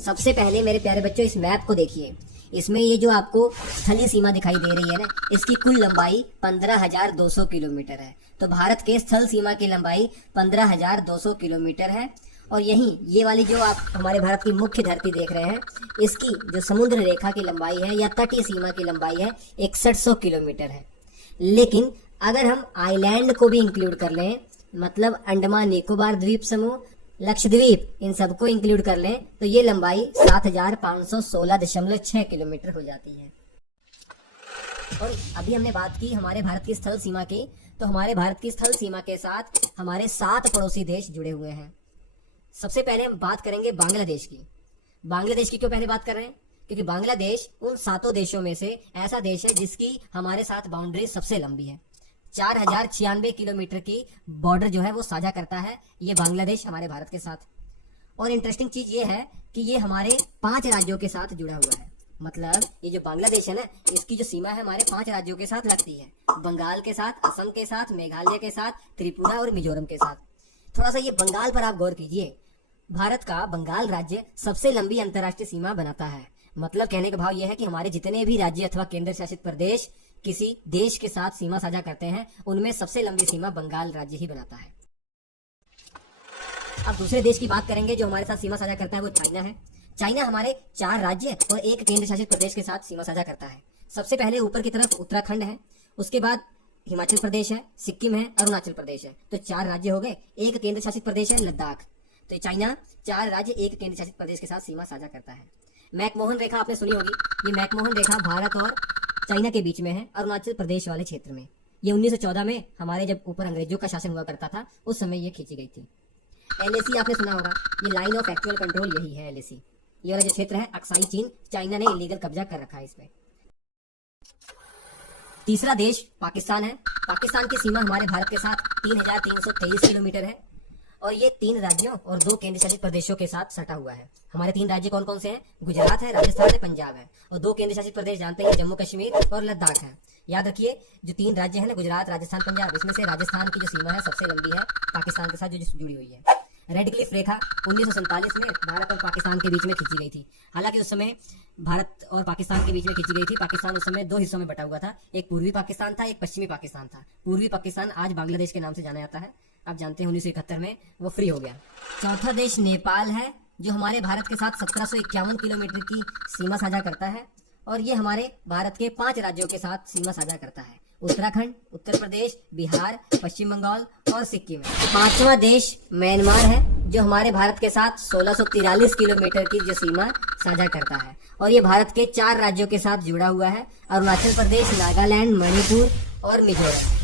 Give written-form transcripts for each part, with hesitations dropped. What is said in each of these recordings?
सबसे पहले मेरे प्यारे बच्चों इस मैप को देखिए। इसमें ये जो आपको स्थलीय सीमा दिखाई दे रही है ना, इसकी कुल लंबाई 15,200 किलोमीटर है। तो भारत के स्थल सीमा की लंबाई 15,200 किलोमीटर है। और यहीं ये वाली जो आप हमारे भारत की मुख्य धरती देख रहे हैं, इसकी जो समुद्र रेखा की लंबाई है या तटीय सीमा की लंबाई है 6100 किलोमीटर है। लेकिन अगर हम आइलैंड को भी इंक्लूड कर लें, मतलब अंडमान निकोबार द्वीप समूह, लक्षद्वीप, इन सबको इंक्लूड कर लें, तो ये लंबाई 7,516.6 किलोमीटर हो जाती है। और अभी हमने बात की हमारे भारत की स्थल सीमा की, तो हमारे भारत की स्थल सीमा के साथ हमारे 7 पड़ोसी देश जुड़े हुए हैं। सबसे पहले हम बात करेंगे बांग्लादेश की। बांग्लादेश की क्यों पहले बात कर रहे हैं? क्योंकि बांग्लादेश उन 7 देशों में से ऐसा देश है जिसकी हमारे साथ बाउंड्री सबसे लंबी है। 4,096 किलोमीटर की बॉर्डर जो है वो साझा करता है ये बांग्लादेश हमारे भारत के साथ। और इंटरेस्टिंग चीज ये है कि ये हमारे 5 राज्यों के साथ जुड़ा हुआ है। मतलब ये जो बांग्लादेश है ना, इसकी जो सीमा है हमारे 5 राज्यों के साथ लगती है। बंगाल के साथ, असम के साथ, मेघालय के साथ, त्रिपुरा और मिजोरम के साथ। थोड़ा सा ये बंगाल पर आप गौर कीजिए। भारत का बंगाल राज्य सबसे लंबी अंतर्राष्ट्रीय सीमा बनाता है। मतलब कहने का भाव यह है कि हमारे जितने भी राज्य अथवा केंद्र शासित प्रदेश किसी देश के साथ सीमा साझा करते हैं, उनमें सबसे लंबी सीमा बंगाल राज्य ही बनाता है। अब दूसरे देश की बात करेंगे जो हमारे साथ सीमा साझा करता है, वो चाइना है। चाइना हमारे 4 राज्य और एक केंद्र शासित प्रदेश के साथ सीमा साझा करता है। सबसे पहले ऊपर की तरफ उत्तराखंड है, उसके बाद हिमाचल प्रदेश है, सिक्किम है, अरुणाचल प्रदेश है। तो 4 राज्य हो गए। एक केंद्र शासित प्रदेश है लद्दाख। तो चाइना 4 राज्य एक केंद्र शासित प्रदेश के साथ सीमा साझा करता है। मैकमोहन रेखा आपने सुनी होगी। ये मैकमोहन रेखा भारत और चाइना के बीच में है, अरुणाचल प्रदेश वाले क्षेत्र में। ये 1914 में हमारे जब ऊपर अंग्रेजों का शासन हुआ करता था, उस समय ये खींची गई थी। LAC आपने सुना होगा। ये लाइन ऑफ एक्चुअल कंट्रोल यही है LAC। ये वाला जो क्षेत्र है अक्साई चीन, चाइना ने इलीगल कब्जा कर रखा है इस पे। तीसरा देश पाकिस्तान है। पाकिस्तान की सीमा हमारे भारत के साथ 3,323 किलोमीटर है। और ये 3 राज्यों और 2 केंद्र शासित प्रदेशों के साथ सटा हुआ है। हमारे 3 राज्य कौन कौन से हैं? गुजरात है, राजस्थान है, पंजाब है। और 2 केंद्र शासित प्रदेश जानते हैं, जम्मू कश्मीर और लद्दाख है। याद रखिए, जो 3 राज्य हैं ना, गुजरात, राजस्थान, पंजाब, इसमें से राजस्थान की जो सीमा है सबसे लंबी है पाकिस्तान के साथ जो जुड़ी हुई है। रेड क्लिफ रेखा 1947 में भारत और पाकिस्तान के बीच में खींची गई थी। हालांकि उस समय भारत और पाकिस्तान के बीच में खींची गई थी। पाकिस्तान उस समय 2 हिस्सों में बटा हुआ था। एक पूर्वी पाकिस्तान था, एक पश्चिमी पाकिस्तान था। पूर्वी पाकिस्तान आज बांग्लादेश के नाम से जाना जाता है। आप जानते हैं 1971 में वो फ्री हो गया। चौथा देश नेपाल है, जो हमारे भारत के साथ 1751 किलोमीटर की सीमा साझा करता है। और ये हमारे भारत के 5 राज्यों के साथ सीमा साझा करता है, उत्तराखंड, उत्तर प्रदेश, बिहार, पश्चिम बंगाल और सिक्किम। 5वां देश म्यांमार है, जो हमारे भारत के साथ 1643 किलोमीटर की जो सीमा साझा करता है। और ये भारत के 4 राज्यों के साथ जुड़ा हुआ है, अरुणाचल प्रदेश, नागालैंड, मणिपुर और मिजोरम।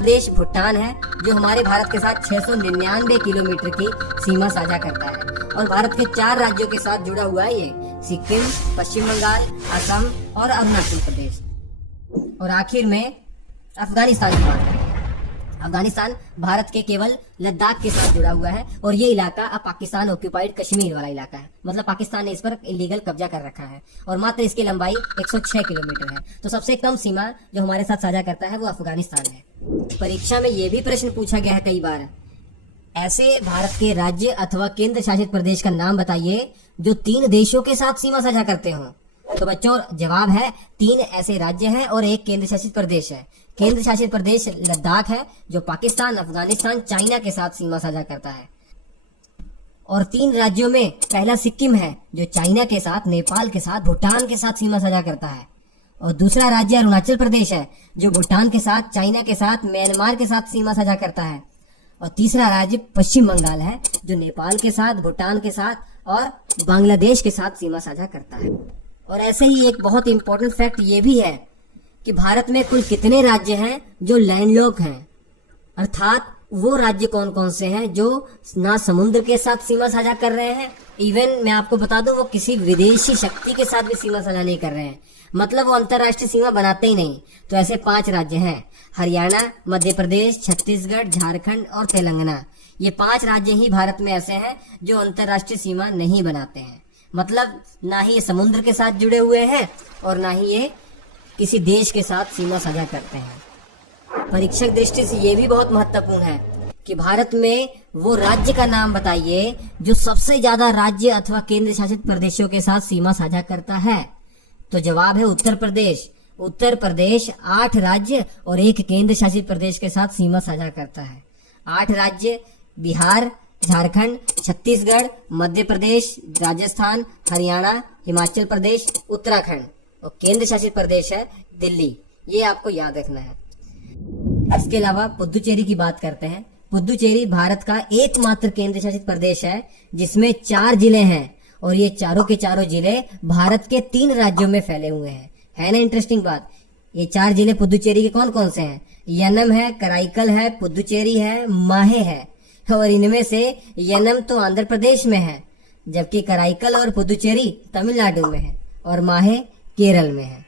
देश भूटान है, जो हमारे भारत के साथ 699 किलोमीटर की सीमा साझा करता है। और भारत के 4 राज्यों के साथ जुड़ा हुआ है ये, सिक्किम, पश्चिम बंगाल, असम और अरुणाचल प्रदेश। और आखिर में अफगानिस्तान की बात करेंगे। अफगानिस्तान भारत के केवल लद्दाख के साथ जुड़ा हुआ है। और ये इलाका अब पाकिस्तान ऑक्यूपाइड कश्मीर वाला इलाका है। मतलब पाकिस्तान ने इस पर इलीगल कब्जा कर रखा है। और मात्र इसकी लंबाई 106 किलोमीटर है। तो सबसे कम सीमा जो हमारे साथ साझा करता है वो अफगानिस्तान है। परीक्षा में ये भी प्रश्न पूछा गया है कई बार, ऐसे भारत के राज्य अथवा केंद्र शासित प्रदेश का नाम बताइए जो 3 देशों के साथ सीमा साझा करते हो। तो बच्चों जवाब है 3 ऐसे राज्य हैं और एक केंद्र शासित प्रदेश है। केंद्र शासित प्रदेश लद्दाख है, जो पाकिस्तान, अफगानिस्तान, चाइना के साथ सीमा साझा करता है। और 3 राज्यों में पहला सिक्किम है, जो चाइना के साथ, नेपाल के साथ, भूटान के साथ सीमा साझा करता है। और दूसरा राज्य अरुणाचल प्रदेश है, जो भूटान के साथ, चाइना के साथ, म्यांमार के साथ सीमा साझा करता है। और तीसरा राज्य पश्चिम बंगाल है, जो नेपाल के साथ, भूटान के साथ और बांग्लादेश के साथ सीमा साझा करता है। और ऐसे ही एक बहुत इंपॉर्टेंट फैक्ट ये भी है कि भारत में कुल कितने राज्य हैं जो लैंडलॉक हैं, अर्थात वो राज्य कौन कौन से हैं जो ना समुद्र के साथ सीमा साझा कर रहे हैं, इवन मैं आपको बता दूं वो किसी विदेशी शक्ति के साथ भी सीमा साझा नहीं कर रहे हैं। मतलब वो अंतर्राष्ट्रीय सीमा बनाते ही नहीं। तो ऐसे 5 राज्य हैं, हरियाणा, मध्य प्रदेश, छत्तीसगढ़, झारखंड और तेलंगाना। ये 5 राज्य ही भारत में ऐसे हैं जो अंतर्राष्ट्रीय सीमा नहीं बनाते हैं। मतलब ना ही ये समुद्र के साथ जुड़े हुए हैं और ना ही ये किसी देश के साथ सीमा साझा करते हैं। परीक्षक दृष्टि से ये भी बहुत महत्वपूर्ण है कि भारत में वो राज्य का नाम बताइए जो सबसे ज्यादा राज्य अथवा केंद्र शासित प्रदेशों के साथ सीमा साझा करता है। तो जवाब है उत्तर प्रदेश। उत्तर प्रदेश 8 राज्य और 1 केंद्र शासित प्रदेश के साथ सीमा साझा करता है। 8 राज्य बिहार, झारखंड, छत्तीसगढ़, मध्य प्रदेश, राजस्थान, हरियाणा, हिमाचल प्रदेश, उत्तराखंड और केंद्र शासित प्रदेश है दिल्ली। ये आपको याद रखना है। इसके अलावा पुदुचेरी की बात करते हैं। पुदुचेरी भारत का एकमात्र केंद्र शासित प्रदेश है जिसमें 4 जिले हैं और ये चारों के चारों जिले भारत के 3 राज्यों में फैले हुए हैं। है ना इंटरेस्टिंग बात। ये 4 जिले पुदुचेरी के कौन कौन से हैं? यनम है, कराईकल है, पुदुचेरी है, माहे है। और इनमें से यनम तो आंध्र प्रदेश में है, जबकि कराईकल और पुदुचेरी तमिलनाडु में है और माहे केरल में है।